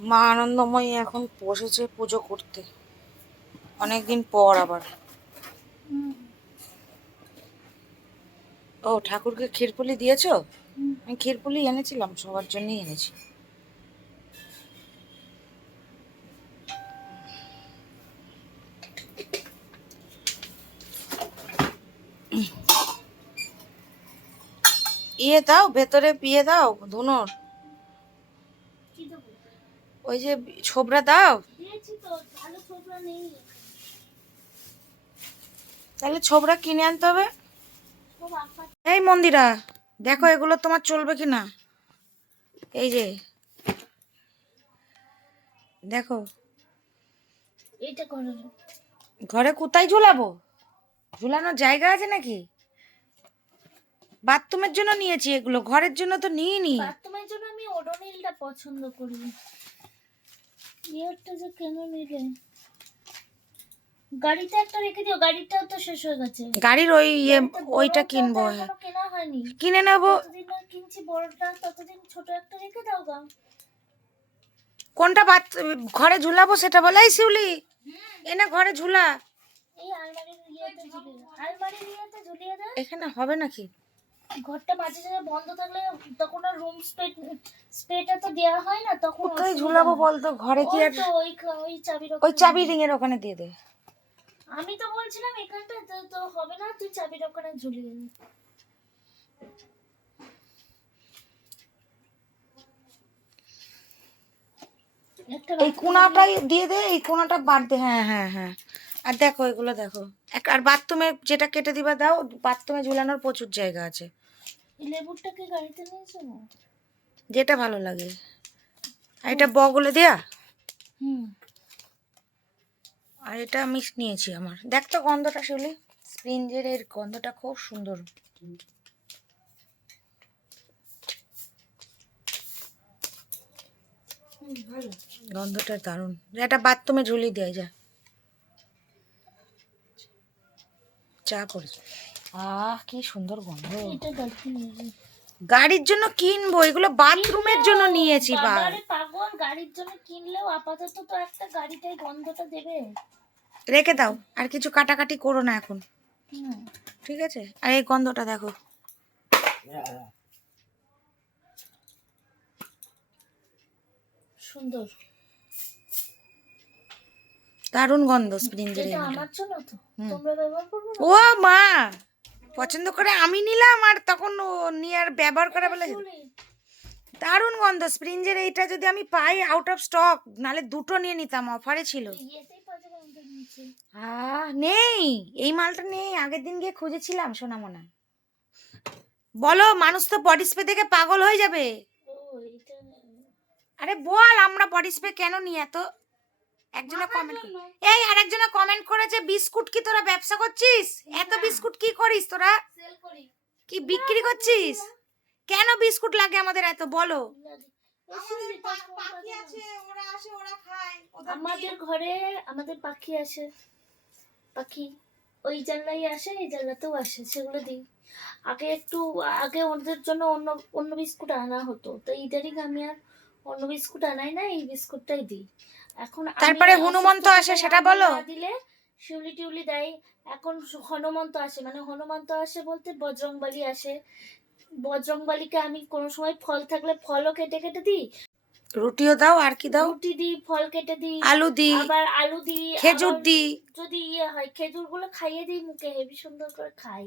মা আনন্দময়ী এখন বসেছে পুজো করতে। অনেকদিন পর আবার। ও, ঠাকুরকে ক্ষীরপুলি দিয়েছ? আমি ক্ষীরপুলি এনেছিলাম, সবার জন্যই এনেছি। ইয়ে দাও, ভেতরে পিয়ে দাও, ধুনোর। ওই যে ছোবরা দাও। তাহলে ছোবরা কিনে আনতে হবে? এই মন্দিরা দেখো এগুলো তোমার চলবে কি না এই যে। দেখো। ঘরে কোথায় ঝুলাবো? ঝুলানোর জায়গা আছে নাকি? বাথরুমের জন্য নিয়েছি এগুলো ঘরের জন্য তো নিইনি। বাথরুমের জন্য আমি ওডোনিলটা পছন্দ করি। ইয়ারটা যে কেন নিলে? গাড়িতে একটা রেখে দিও গাড়িটাও তো শেষ হয়ে গেছে। গাড়ির ওই ইয়ে ওইটা কিনবো হ্যাঁ। কেনা হয়নি। কিনে নেব। যতদিন না কিনছি বড়টা ততদিন ছোট একটা রেখে দাও গা। কোনটা বাথ ঘরে ঝুলাবো সেটা বলাই শিউলি এনে ঘরে ঝুলা। এই আলমারির ইয়েতে ঝুলিয়ে আলমারির ইয়েতে ঝুলিয়ে দাও। এখানে হবে নাকি? ঘরটা মাঝে সাঝে বন্ধ থাকলে তখন আর রুম স্পেটা তো দেওয়া হয় না তখন কোথায় ঝুলাবো হয়। বলতো ঘরে কি ওই আর তো ওই ওই চাবির ওই চাবি। রিং এর ওখানে দিয়ে দে। আমি তো বলছিলাম এখানটা তো তো হবে না তুই চাবির ওখানে ঝুলিয়ে দে এই কোনাটাই দিয়ে দে এই কোনাটা বাদ দে। হ্যাঁ হ্যাঁ হ্যাঁ। আর দেখো এগুলো দেখো। এক আর বাথরুমে যেটা কেটে দিবা দাও বাথরুমে ঝুলানোর প্রচুর জায়গা আছে। গাড়িতে নিয়েছো না যেটা ভালো লাগে। আর এটা বগলে দেয়া? হুম। আর এটা আমি নিয়েছি আমার। দেখ তো গন্ধটা শুলি স্প্রিঞ্জের এর গন্ধটা খুব সুন্দর। গন্ধটা দারুণ। এটা বাথরুমে ঝুলিয়ে দেয় যা। চা করেছে আহ কি সুন্দর গন্ধ। গাড়ির জন্য কিনবো এগুলো বাথরুমের জন্য নিয়েছি পাগল গাড়ির জন্য কিনলেও আপাতত তো একটা গাড়িটাই গন্ধটা দেবে। রেখে দাও আর কিছু কাটাকাটি করো না এখন। ঠিক আছে? আর এই গন্ধটা দেখো। সুন্দর। দারুণ গন্ধ স্প্রিঞ্জের আমার জন্য তো? তোমরা ব্যবহার করবে ও মা! পছন্দ করে আমি নিলাম আর তখন ও নিয়ে আর ব্যবহার করা বলে দারুণ গন্ধ স্প্রিঞ্জের এইটা যদি আমি পাই আউট অফ স্টক নালে দুটো নিয়ে নিতাম অফারে ছিল। নেই এই মালটা নেই আগের দিন গিয়ে খুঁজেছিলাম সোনামোনা। বলো মানুষ তো বডি স্প্রে দেখে পাগল হয়ে যাবে। আরে বল আমরা বডি স্প্রে কেন নিই? এত একজনা কমেন্ট এই আর একজনা কমেন্ট করেছে বিস্কুট কি তোরা ব্যবসা করছিস? এত বিস্কুট কি করিস তোরা? কি বিক্রি করছিস? কেন বিস্কুট লাগে আমাদের এত? বলো। আমাদের ঘরে আমাদের পাখি আসে। পাখি ওই জানলাই আসে এই জানলাতেও আসে সেগুলো দিই। আগে একটু আগে ওদের জন্য অন্য অন্য বিস্কুট আনা হতো। তো ইদারিং আমি আর অন্য বিস্কুট আনাই না এই বিস্কুটটাই দিই। এখন তারপরে হনুমন্ত আসে সেটা বলো। দিলে শিউলি টিউলি দেয়। এখন হনুমন্ত আসে মানে হনুমন্ত আসে বলতে বজরংবলী আসে। বজরংবলীকে আমি কোনো সময় ফল থাকলে ফলও কেটে কেটে দিই। রুটিও দাও আর কি দাও? রুটি দিই ফল কেটে দিই আলু দি আবার আলু দিই খেজুর আবার দি যদি ইয়ে হয় খেজুরগুলো খাইয়ে দিই মুখে হেভি সুন্দর করে খাই।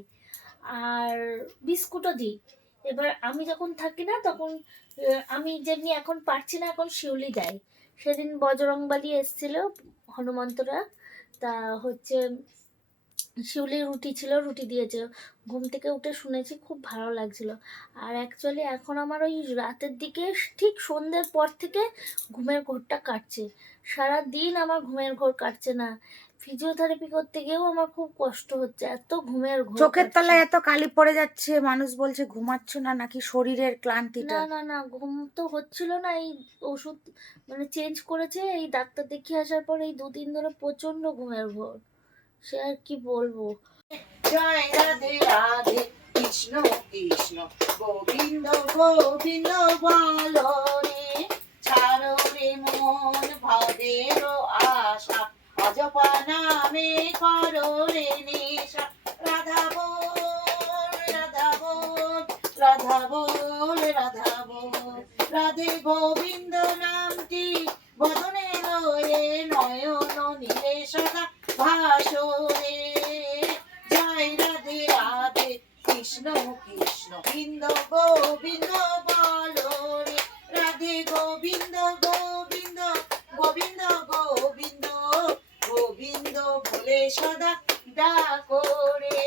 আর বিস্কুটও দিই। এবার আমি যখন থাকি না তখন আমি যেমনি এখন পারছি না এখন শিউলি দেয়। সেদিন বজরংবালি এসেছিল, হনুমন্তরা। তা হচ্ছে শিউলি রুটি ছিল, রুটি দিয়েছে। ঘুম থেকে উঠে শুনেছি খুব ভালো লাগছিল। আর অ্যাকচুয়ালি এখন আমার ওই রাতের দিকে ঠিক সন্ধ্যের পর থেকে ঘুমের ঘোরটা কাটছে। সারা দিন আমার ঘুমের ঘোর কাটছে না। ফিজিওথেরাপি করতে গিয়েও আমার খুব কষ্ট হচ্ছে এত ঘুমের ঘোর চোখের তলায় এত কালি পড়ে যাচ্ছে মানুষ বলছে ঘুমাচ্ছ না নাকি শরীরের ক্লান্তিটা। না না না ঘুম তো হচ্ছিল না এই ওষুধ মানে চেঞ্জ করেছে এই ডাক্তার দেখিয়ে আসার পর এই দুদিন ধরে প্রচণ্ড ঘুমের ঘোর। সে আর কি বলব? জয় রাধে রাধে কৃষ্ণ কৃষ্ণ গোবিন্দ গোবিন্দ বলো রে ছাড়ো রে মন নামে করো রে নেশা। নয়ন নীলে সদা জয় রাধে রাধে, কৃষ্ণ কৃষ্ণ, বিন্দ গোবিন্দ বলো। বলে সদা ডাকো রে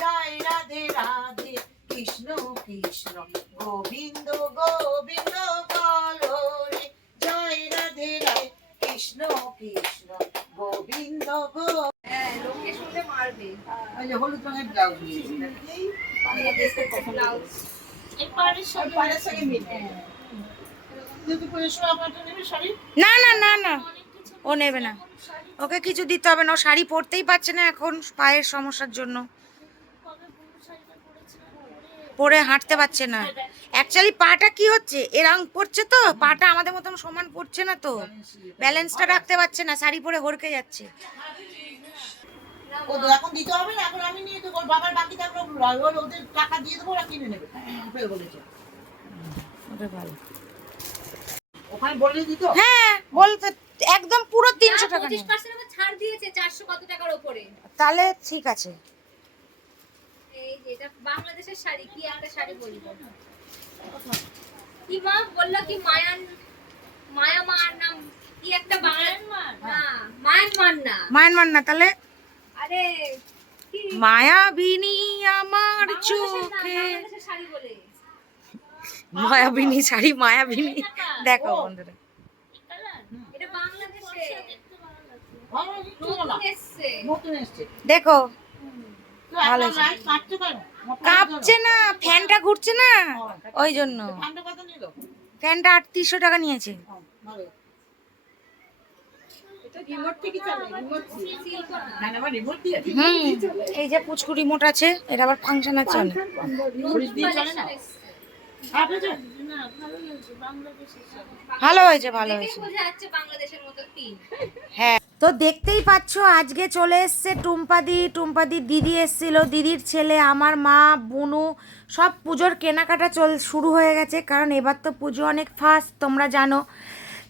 জয় রাধে রাধে কৃষ্ণ কৃষ্ণ গোবিন্দ গোবিন্দ বলো রে জয় রাধে রাধে কৃষ্ণ কৃষ্ণ গোবিন্দ গো ওই যে হলুদ রঙের ব্লাউজ এই পাড়ের সাথে পায়ের সঙ্গে মিলবে। যদি পরিষেবা আপনারটা নেবে শাড়ি না না না না। ও নেবে না। ওকে কিছু দিতে হবে না ও শাড়ি পরতেই পারছে না এখন পায়ের সমস্যার জন্য। পরে হাঁটতে পারছে না। অ্যাকচুয়ালি পাটা কি হচ্ছে? এরং পড়ছে তো পাটা আমাদের মতন সমান পড়ছে না তো। ব্যালেন্সটা রাখতে পারছে না শাড়ি পরে হরকে যাচ্ছে। ওদের এখন দিতে হবে না এখন আমি নিয়ে দেবো বাবার বাকি থাকল ওদের টাকা দিয়ে দেবো ওরা কিনে নেবে। ওপরে বলেছে। ওটা ভালো। ওখানে বলে দিত? হ্যাঁ বলতে একদম পুরো তিনশো টাকা পঁচিশ। পার্সেন্ট আমার ছাড় দিয়েছে চারশো কত টাকার ওপরে। তাহলে ঠিক আছে। এই যে এটা বাংলাদেশের শাড়ি কি একটা শাড়ি বলব কি মা বলল কি মায়ান মায়ামার নাম কি একটা মায়ানমার? না মায়ানমার না। মায়ানমার না তাহলে? আরে কি? মায়াবিনী আমার চোখে। শাড়ি বলে। মায়াবিনী শাড়ি মায়াবিনী। দেখো বন্ধুরা কালার এটা বাংলাদেশে দেখতে ভালো লাগছে ভালো একটু ভালো। নতুন এসছে নতুন এসছে দেখো। ভালো কাঁপছে না ফ্যানটা ঘুরছে না? ওই জন্য। ফ্যানটা আটত্রিশশো টাকা নিয়েছে। ভালো এটা রিমোট থেকে চলে রিমোট শিল্প না না না রিমোট দিয়ে। হুম এই যে পুচকু রিমোট আছে এটা আবার ফাংশন আছে ভালো হয়েছে ভালো হয়েছে। বোঝা যাচ্ছে বাংলাদেশের মতো পিন হ্যাঁ। তো দেখতেই পাচ্ছ আজকে চলে এসছে টুম্পাদি। টুম্পাদির দিদি এসছিল দিদির ছেলে আমার মা বুনু সব পুজোর কেনাকাটা চল শুরু হয়ে গেছে কারণ এবার তো পুজো অনেক ফাস্ট তোমরা জানো।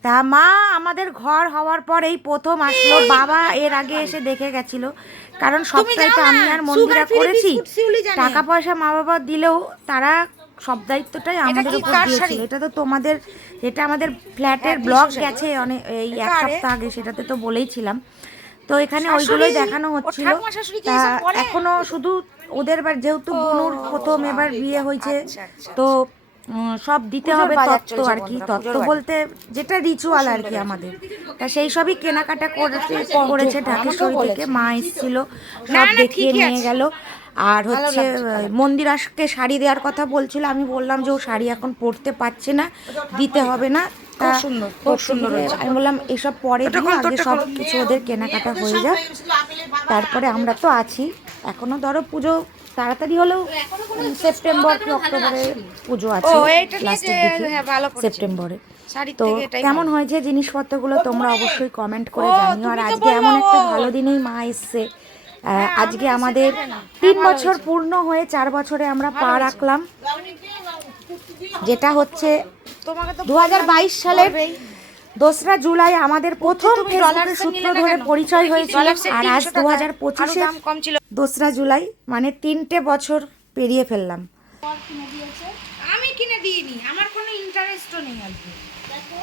তা মা আমাদের ঘর হওয়ার পর এই প্রথম আসলো বাবা এর আগে এসে দেখে গেছিল কারণ সবটাই তো আমি আর মন্দিরা করেছি টাকা পয়সা মা বাবা দিলেও তারা সব দায়িত্বটাই আমাদের উপর দিয়েছিল। এটা তো তোমাদের এটা আমাদের ফ্ল্যাটের ব্লগ গেছে অনেক এই এক সপ্তাহ আগে সেটাতে তো বলেইছিলাম। তো এখানে ওইগুলোই দেখানো হচ্ছিল। এখনও শুধু ওদের বার যেহেতু বুনুর প্রথম এবার বিয়ে হয়েছে তো সব দিতে হবে তত্ত্ব আর কি তত্ত্ব বলতে যেটা রিচুয়াল আর কি আমাদের। তা সেই সবই কেনাকাটা করেছে করেছে ঢাকেশ্বরী থেকে মা এসেছিল সব দেখিয়ে নিয়ে গেল। আর হচ্ছে মন্দিরাসকে শাড়ি দেওয়ার কথা বলছিল আমি বললাম যে ও শাড়ি এখন পরতে পারছে না দিতে হবে না। তা খুব সুন্দর আমি বললাম এসব পরে আগে সব কিছু ওদের কেনাকাটা হয়ে যাক। তারপরে আমরা তো আছি এখনও ধরো পুজো তাড়াতাড়ি হলেও সেপ্টেম্বর কি অক্টোবরে পুজো আছে লাস্টের সেপ্টেম্বরে। তো কেমন হয়েছে জিনিসপত্রগুলো তোমরা অবশ্যই কমেন্ট করে জানিও। আর আজকে এমন একটা ভালো দিনেই মা এসছে। আজকে আমাদের তিন বছর পূর্ণ হয়ে চার বছরে আমরা পা রাখলাম। যেটা হচ্ছে দু সালের দোসরা জুলাই আমাদের প্রথম ফেসবুকের সূত্র ধরে পরিচয় হয়েছিল আর আজ দু হাজার পঁচিশে দোসরা জুলাই মানে তিনটে বছর পেরিয়ে ফেললাম। পর কিনে দিয়েছে। আমি কিনে দিইনি আমার কোনো ইন্টারেস্টও নেই আজকে। দেখো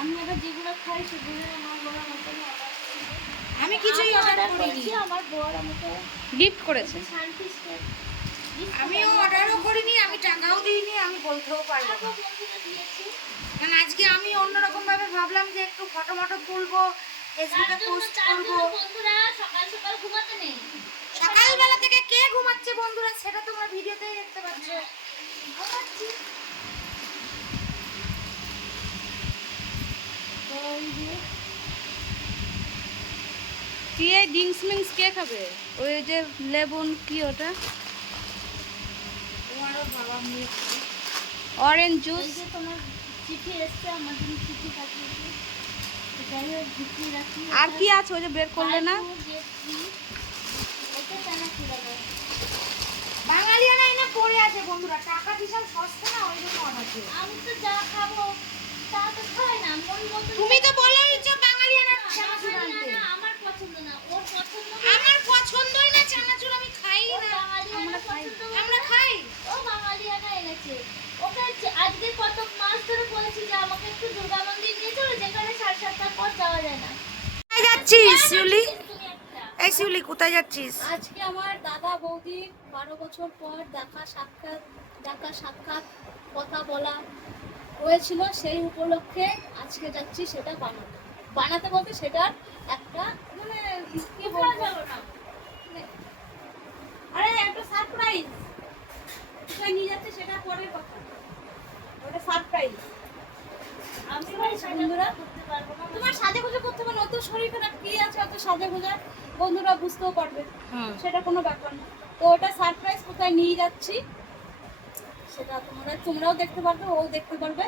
আমি আবার যেগুলো খাই সেগুলো আমার বড় মতো আমি কিছুই অর্ডার করিনি আমার আমাকে গিফট করেছে। আমিও অর্ডারও করিনি আমি টাকাও দিইনি আমি বলতেও পারব না। কারণ আজকে আমি অন্যরকম ভাবে ভাবলাম যে একটু ফটো মটো তুলবো ফেসবুকে পোস্ট করব। বন্ধুরা সকাল সকাল ঘুমাতে নেই। সকালবেলা থেকে কে ঘুমাচ্ছে বন্ধুরা সেটা তোমরা ভিডিওতেই দেখতে পাচ্ছ। কি এই ড্রিঙ্কস মিঙ্কস কে খাবে? ওই যে লেবুন কি ওটা? অরেঞ্জ জুস যে তোমার চিঠি এসছে চিঠি পাঠিয়েছে। আর কি আছে ওই যে বের করলে না? আলু, গেটকি, এটা চানাচুর আবার। বাঙালিয়ানা এনে পড়ে আছে বন্ধুরা টাকা বিশাল সস্তা না ওই জন্য অর্ডার আমি তো যা খাব তা তো খাই না মন মতো তুমি তো যে না, আমার পছন্দ না ওর পছন্দ আমার পছন্দই না চানাচুর আমি খাই না। বাঙালি আনা পছন্দ আমরা খাই। ও বাঙালি আনা এনেছে ওকে আজকে কত মাস ধরে বলেছি যে আমাকে একটু দুর্গা মন্দির নিয়ে চলো যেখানে সাড়ে সাতটার পর যাওয়া যায় না। কোথায় যাচ্ছিস শিউলি? এই শিউলি কোথায় যাচ্ছিস? আজকে আমার দাদা বৌদি বারো বছর পর দেখা সাক্ষাৎ দেখা সাক্ষাৎ কথা বলা হয়েছিল সেই উপলক্ষে আজকে যাচ্ছি সেটা বানাতে। বানাতে বলতে সেটার একটা কি বলব যাব না আরে একটা সারপ্রাইজ কোথায় নিয়ে যাচ্ছে সেটা পরের কথা। ওটা সারপ্রাইজ আমি বন্ধুরা? করতে পারব না। তোমার সাজে করতে পারো অত শরীর খারাপ কি আছে অত সাজে বন্ধুরা বুঝতেও পারবে। সেটা কোনো ব্যাপার না। তো ওটা সারপ্রাইজ কোথায় নিয়ে যাচ্ছি সেটা তোমরা তোমরাও দেখতে পারবে ও দেখতে পারবে।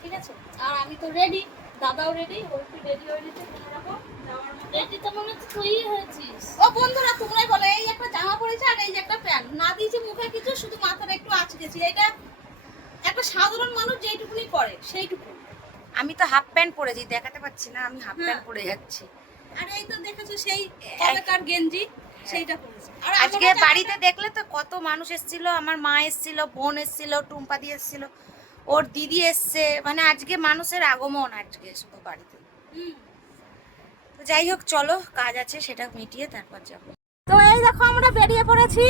ঠিক আছে? আর আমি তো রেডি দাদাও রেডি ও একটু রেডি হয়ে নিচ্ছে কোনো রকম। মনে ও বন্ধুরা তোমরাই বলো এই একটা জামা পরেছে আর এই যে একটা প্যান্ট। না দিয়েছি মুখে কিছু শুধু মাথাটা একটু আঁচড়েছি এটা একটা সাধারণ মানুষ যেইটুকুনি করে সেইটুকু। আমি তো হাফ প্যান্ট পরেছি দেখাতে পাচ্ছি না আমি হাফ প্যান্ট হ্যাঁ। পরে যাচ্ছি। আর এই তো দেখেছ সেই এলাকার গেঞ্জি সেইটা পরেছে। আর আজকে বাড়িতে দেখলে তো কত মানুষ এসেছিল আমার মা এসেছিল বোন এসেছিল টুম্পাদি এসেছিল ওর দিদি এসছে মানে আজকে মানুষের আগমন আজকে শুধু বাড়িতে। হুম। যাই হোক চলো কাজ আছে সেটা মিটিয়ে তারপর যাব। তো এই দেখো আমরা বেরিয়ে পড়েছি।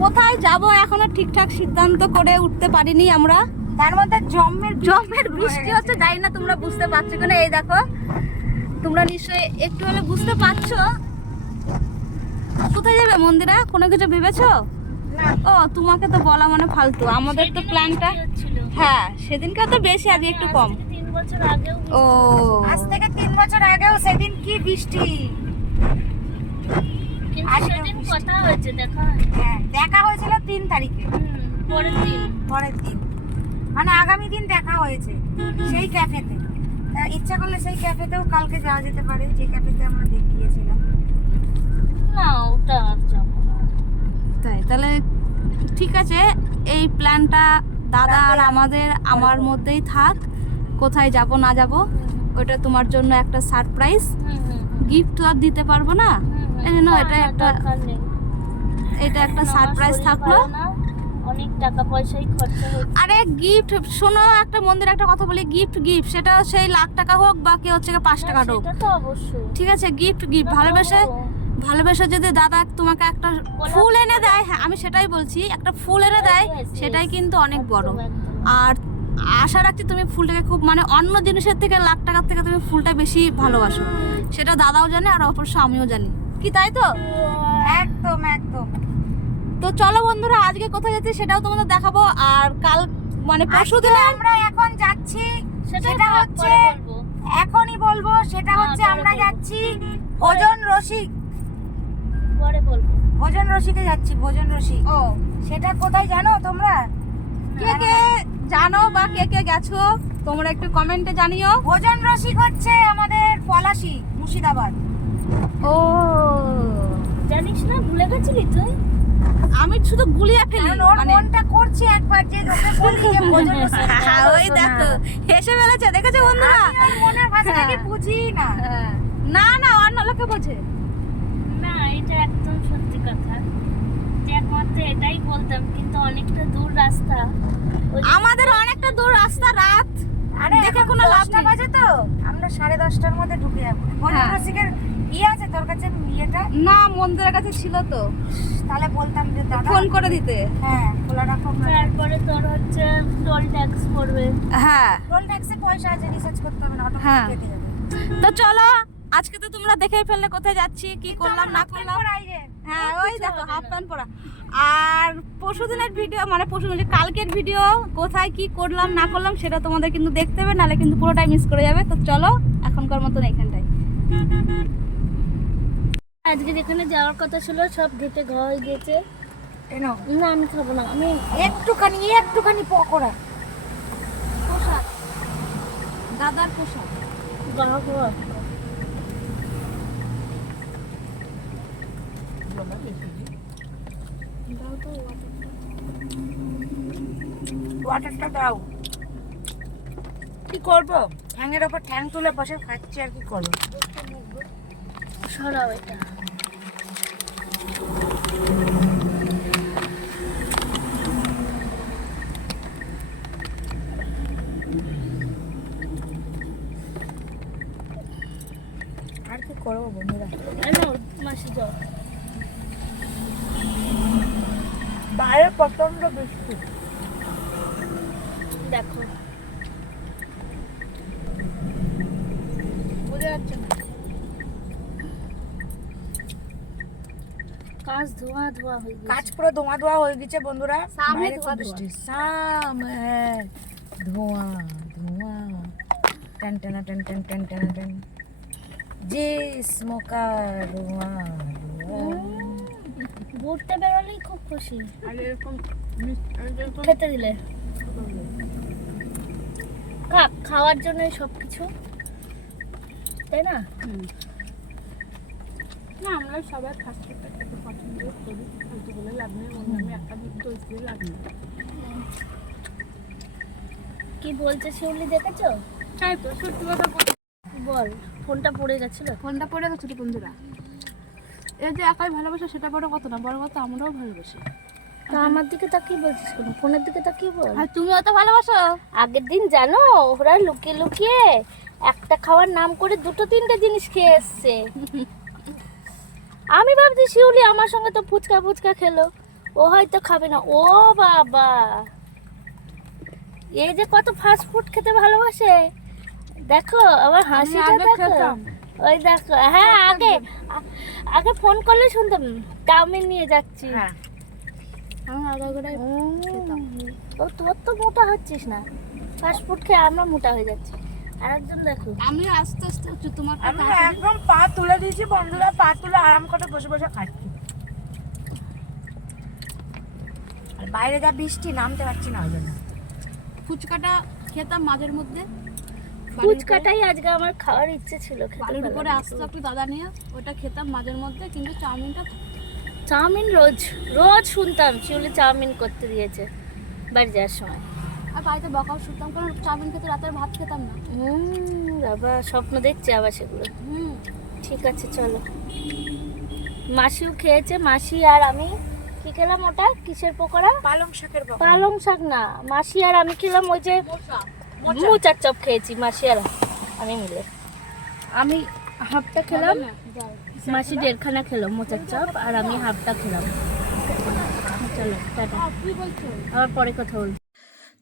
কোথায় যাব এখনও ঠিকঠাক সিদ্ধান্ত করে উঠতে পারিনি আমরা। তার মধ্যে জম্মের জমের বৃষ্টি হচ্ছে জানি না তোমরা বুঝতে পারছ কিনা। এই দেখো তোমরা নিশ্চয়ই একটু হলে বুঝতে পারছ। কোথায় যাবে মন্দিরা? কোনো কিছু ভেবেছো? ও তোমাকে তো বলা মানে ফালতু। আমাদের তো প্ল্যানটা হ্যাঁ সেদিনকে তো বেশি আজকে একটু কম। ও। আজ থেকে বছর আগেও সেদিন কি বৃষ্টি। কথা হয়েছে দেখা হ্যাঁ দেখা হয়েছিল তিন তারিখে। পরের দিন। পরের দিন। মানে আগামী দিন দেখা হয়েছে সেই ক্যাফেতে। ইচ্ছা করলে সেই ক্যাফেতেও কালকে যাওয়া যেতে পারে যে ক্যাফেতে আমরা দেখিয়েছিলাম। না ওটা। তাই তাহলে ঠিক আছে এই প্ল্যানটা দাদা আর আমাদের আমার মধ্যেই থাক। কোথায় যাব না যাব ওটা তোমার জন্য একটা সারপ্রাইজ গিফট তো আর দিতে পারব না। এই জন্য এটা একটা এটা একটা সারপ্রাইজ থাকল। অনেক টাকা পয়সাই খরচা আরে গিফট শোনো একটা মন্দির একটা কথা বলি গিফট গিফট সেটা সেই লাখ টাকা হোক বা কেউ হচ্ছে পাঁচ টাকা হোক। ঠিক আছে গিফট গিফট ভালোবেসে ভালোবেসে যদি দাদা তোমাকে একটা ফুল এনে দেয় হ্যাঁ আমি সেটাই বলছি একটা ফুল এনে দেয় Yes, yes, সেটাই কিন্তু অনেক বড়। আর আশা রাখছি তুমি ফুলটাকে খুব মানে অন্য জিনিসের থেকে লাখ টাকার থেকে তুমি ফুলটা বেশি ভালোবাসো। সেটা দাদাও জানে আর অবশ্য আমিও জানি। কি তাই তো? একদম একদম। তো চলো বন্ধুরা আজকে কোথায় যাচ্ছি সেটাও তোমাদের দেখাবো। আর কাল মানে পরশু আজকে দিনে আমরা এখন যাচ্ছি সেটা সেটা হচ্ছে এখনই বলব সেটা হচ্ছে আমরা যাচ্ছি ভোজন রসিক। পরে বলব। ভোজন রসিকে যাচ্ছি ভোজন রসিক। ও। সেটা কোথায় জানো তোমরা? কে কে? জানো বা কে কে গেছো? তোমরা একটু কমেন্টে জানিও। ভোজন রসিক হচ্ছে আমাদের পলাশি মুর্শিদাবাদ। ও জানিস না ভুলে গেছিলি তুই? আমি শুধু গুলিয়ে ফেলি ওর মানে মনটা করছে একবার যে ওকে বলি যে ভোজন রসিক। হ্যাঁ, ওই দেখো হেসে ফেলেছে দেখেছ বন্ধুরা? মনের ভাষাটাকে হ্যাঁ। বুঝি না। হ্যাঁ। না না অন্য লোকে বোঝে। না এটা একদম সত্যি কথা। একমাত্র এটাই বলতাম কিন্তু অনেকটা দূর রাস্তা। আমাদের অনেকটা দূর রাস্তা রাত। আরে দেখে কোনো লাভ নেই। বাজে তো। আমরা সাড়ে দশটার মধ্যে ঢুকে যাব হ্যাঁ। রসিকের ইয়ে আছে তোর কাছে ইয়েটা? না মন্দিরের কাছে ছিল তো। তাহলে বলতাম যে দাদা ফোন করে দিতে। হ্যাঁ খোলা রাখো তারপরে তোর হচ্ছে টোল ট্যাক্স পড়বে। হ্যাঁ। টোল ট্যাক্সে পয়সা আছে রিসার্চ করতে হবে না অটোমেটিক হ্যাঁ। কেটে যাবে। তো চলো আজকে তো তোমরা দেখেই ফেললে কোথায় যাচ্ছি কি করলাম না করলাম। হ্যাঁ ওই দেখো হাফ প্যান্ট পরা। আর পরশু দিনের ভিডিও মানে পরশু দিনের কালকের ভিডিও কোথায় কি করলাম না করলাম সেটা তোমাদের কিন্তু দেখতে হবে নাহলে কিন্তু পুরোটাই মিস করে যাবে। তো চলো এখনকার মতন এইখানটায় আজকে যেখানে যাওয়ার কথা ছিল সব ঘেটে ঘর হয়ে গেছে না আমি খাব না আমি একটুখানি একটুখানি পকোড়া পোশাক। দাদার পোশাক। গা গা ওয়াটারটা দাও। কি করব? ঠ্যাংয়ের ওপর ঠ্যাং তুলে বসে খাচ্ছি আর কি করব? সরাও এটা আর কি করব বন্ধুরা এই নাও, মাসি যাও বাইরে প্রচণ্ড বৃষ্টি দেখো। বোঝা যাচ্ছে না। কাজ ধোয়া ধোয়া হয়ে গেছে। কাজ পুরো ধোঁয়া ধোঁয়া হয়ে গেছে বন্ধুরা। সামনে ধোঁয়া বৃষ্টি। সাম হ্যাঁ। ধোঁয়া ধোঁয়া। Ten ten ten ten ten ten যে স্মোকা ধোঁয়া ধোঁয়া। ঘুরতে বেরোলেই খুশি। খেতে দিলে। খাওয়ার জন্য সব কিছু তাই না? না আমরা সবাই ফাস্ট ফুডটা খেতে পছন্দ করি। ফালতু বলে লাভ নেই অন্য আমি একটা দিয়ে লাভ নেই। কি বলছে শিউলি দেখেছ? তাই তো সত্যি কথা বল। ফোনটা পড়ে গেছিল? ফোনটা পড়ে গেছে রে বন্ধুরা। এই যে একাই ভালোবাসা সেটা বড় কথা না বড় কথা আমরাও ভালোবাসি। তা আমার দিকে তাকিয়ে বলছিস কেন? ফোনের দিকে তাকিয়ে বল। আর তুমিও তো ভালোবাসো। আগের দিন জানো ওরা লুকিয়ে লুকিয়ে একটা খাওয়ার নাম করে দুটো তিনটে জিনিস খেয়ে এসছে। আমি ভাবছি শিউলি আমার সঙ্গে তো ফুচকা ফুচকা খেলো। ও হয়তো খাবে না। ও বাবা! এই যে কত ফাস্ট ফুড খেতে ভালোবাসে। দেখো আবার হাসিটা দেখো। ওই দেখো হ্যাঁ আগে আগে ফোন করলে শুনতাম চাউমিন নিয়ে যাচ্ছি। হ্যাঁ। আমি ও তোর তো মোটা হচ্ছিস না। ফাস্ট ফুড খেয়ে আমরা মোটা হয়ে যাচ্ছি। আরেকজন দেখো। আমি আস্তে আস্তে উঠছি তোমার আমি একদম পা তুলে দিয়েছি বন্ধুরা পা তুলে আরাম করে বসে বসে খাচ্ছি। আর বাইরে যা বৃষ্টি নামতে পারছি না ওই জন্য। ফুচকাটা খেতাম মাঝের মধ্যে। ফুচকাটাই আজকে আমার খাওয়ার ইচ্ছে ছিল বাড়ির উপরে আসতো একটু দাদা নিয়ে? ওটা খেতাম মাঝের মধ্যে কিন্তু চাউমিনটা চাউমিন রোজ রোজ শুনতাম শিউলি চাউমিন করতে দিয়েছে বাড়ি যাওয়ার সময়। আর বাড়িতে বকাও শুনতাম কারণ চাউমিন খেতে রাতের ভাত খেতাম না। হুম বাবা স্বপ্ন দেখছে আবার সেগুলো। হুম। ঠিক আছে চলো। মাসিও খেয়েছে মাসি আর আমি কি খেলাম ওটা? কিসের পকোড়া? পালং শাকের পালং শাক না মাসি আর আমি খেলাম ওই যে মোচার চপ খেয়েছি মাসি আর আমি মিলে। আমি হাফটা খেলাম মাসি দেড়খানা খেলো মোচার চপ আর আমি হাফটা খেলাম। চলো টাটা। আবার পরে কথা বলব।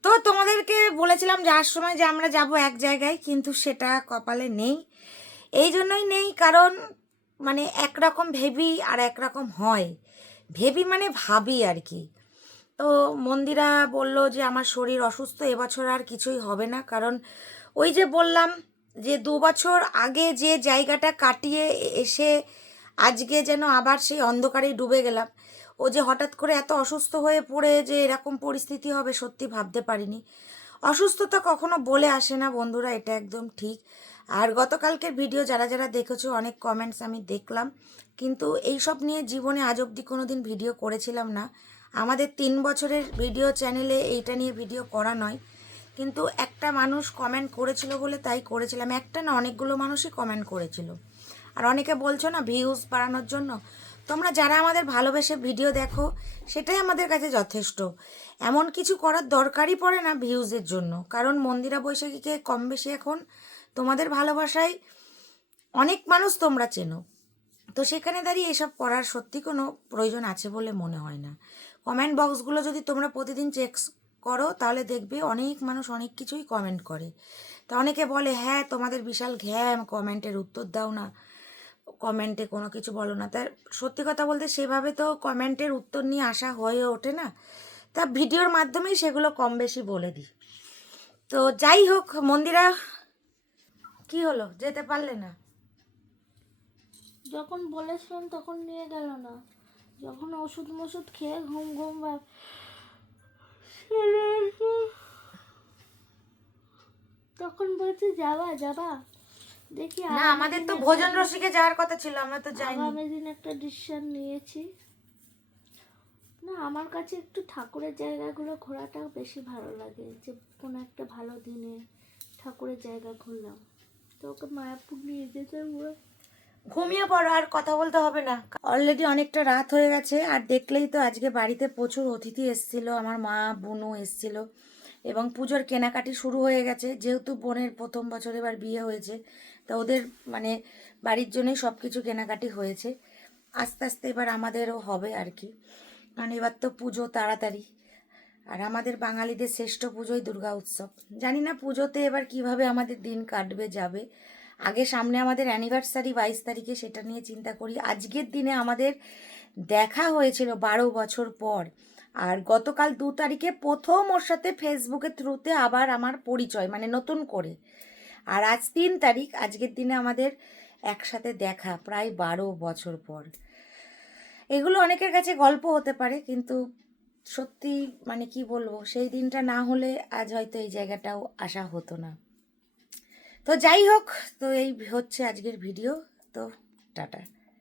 তো তোমাদেরকে বলেছিলাম যাওয়ার সময় যে আমরা যাব এক জায়গায় কিন্তু সেটা কপালে নেই। এই জন্যই নেই কারণ মানে একরকম ভেবি আর একরকম হয়। ভেবি মানে ভাবি আর কি। তো মন্দিরা বলল যে আমার শরীর অসুস্থ, এবছর আর কিছুই হবে না। কারণ ওই যে বললাম যে দু বছর আগে যে জায়গাটা কাটিয়ে এসে আজকে যেন আবার সেই অন্ধকারেই ডুবে গেলাম। ও যে হঠাৎ করে এত অসুস্থ হয়ে পড়ে যে এরকম পরিস্থিতি হবে সত্যি ভাবতে পারিনি। অসুস্থতা কখনো বলে আসে না বন্ধুরা, এটা একদম ঠিক। আর গতকালকের ভিডিও যারা যারা দেখেছ, অনেক কমেন্টস আমি দেখলাম। কিন্তু এই সব নিয়ে জীবনে আজ অবধি কোনো দিন ভিডিও করেছিলাম না। আমাদের তিন বছরের ভিডিও চ্যানেলে এইটা নিয়ে ভিডিও করা নয়। কিন্তু একটা মানুষ কমেন্ট করেছিল বলে তাই করেছিলাম। একটা না অনেকগুলো মানুষই কমেন্ট করেছিল। আর অনেকে বলছো না ভিউজ বাড়ানোর জন্য। তোমরা যারা আমাদের ভালোবেসে ভিডিও দেখো, সেটাই আমাদের কাছে যথেষ্ট। এমন কিছু করার দরকারই পড়ে না ভিউজের জন্য। কারণ মন্দিরা বৈশাখীকে কম বেশি এখন তোমাদের ভালোবাসায় অনেক মানুষ তোমরা চেনো। তো সেখানে দাঁড়িয়ে এসব করার সত্যি কোনো প্রয়োজন আছে বলে মনে হয় না। কমেন্ট বক্সগুলো যদি তোমরা প্রতিদিন চেক করো, তাহলে দেখবে অনেক মানুষ অনেক কিছুই কমেন্ট করে। তা অনেকে বলে হ্যাঁ তোমাদের বিশাল ঘ্যাম কমেন্টের উত্তর দাও না কমেন্টে কোনো কিছু বলো না। তার সত্যি কথা বলতে সেভাবে তো কমেন্টের উত্তর নিয়ে আসা হয়ে ওঠে না। তা ভিডিওর মাধ্যমেই সেগুলো কম বেশি বলে দিই। তো যাই হোক, মন্দিরা, কি হলো? যেতে পারলে না? যখন বলেছিলাম তখন নিয়ে গেল না। যখন ওষুধ মষুধ খেয়ে ঘুম ঘুম তখন বলছে যাবা যাবা। দেখি না আমাদের তো ভোজন রসিকে যাওয়ার কথা ছিল আমরা তো যাইনি। আগামী দিন একটা ডিসিশন নিয়েছি। না আমার কাছে একটু ঠাকুরের জায়গাগুলো ঘোরাটা বেশি ভালো লাগে যে কোনো একটা ভালো দিনে ঠাকুরের জায়গা ঘুরলাম। তো ওকে মায়াপুর নিয়ে যেতে হবে। ঘুমিয়ে পড়ো, আর কথা বলতে হবে না। অলরেডি অনেকটা রাত হয়ে গেছে, আর দেখলেই তো আজকে বাড়িতে প্রচুর অতিথি এসছিল, আমার মা, বুনু এসছিল। এবং পুজোর কেনাকাটি শুরু হয়ে গেছে, যেহেতু বোনের প্রথম বছর এবার বিয়ে হয়েছে, তো ওদের মানে বাড়ির জন্যই সব কিছু কেনাকাটি হয়েছে। আস্তে আস্তে এবার আমাদেরও হবে আর কি। কারণ এবার তো পুজো তাড়াতাড়ি। আর আমাদের বাঙালিদের শ্রেষ্ঠ পুজোই দুর্গা উৎসব। জানি না পুজোতে এবার কীভাবে আমাদের দিন কাটবে, যাবে। আগে সামনে আমাদের অ্যানিভার্সারি বাইশ তারিখে সেটা নিয়ে চিন্তা করি। আজকের দিনে আমাদের দেখা হয়েছিল বারো বছর পর। আর গতকাল দু তারিখে প্রথম ওর সাথে ফেসবুকের থ্রুতে আবার আমার পরিচয় মানে নতুন করে। আর আজ তিন তারিখ, আজকের দিনে আমাদের একসাথে দেখা প্রায় বারো বছর পর। এগুলো অনেকের কাছে গল্প হতে পারে, কিন্তু সত্যি মানে কি বলব, সেই দিনটা না হলে আজ হয়তো এই জায়গাটাও আসা হতো না। তো যাই হোক তো এই হচ্ছে আজকের ভিডিও তো টাটা।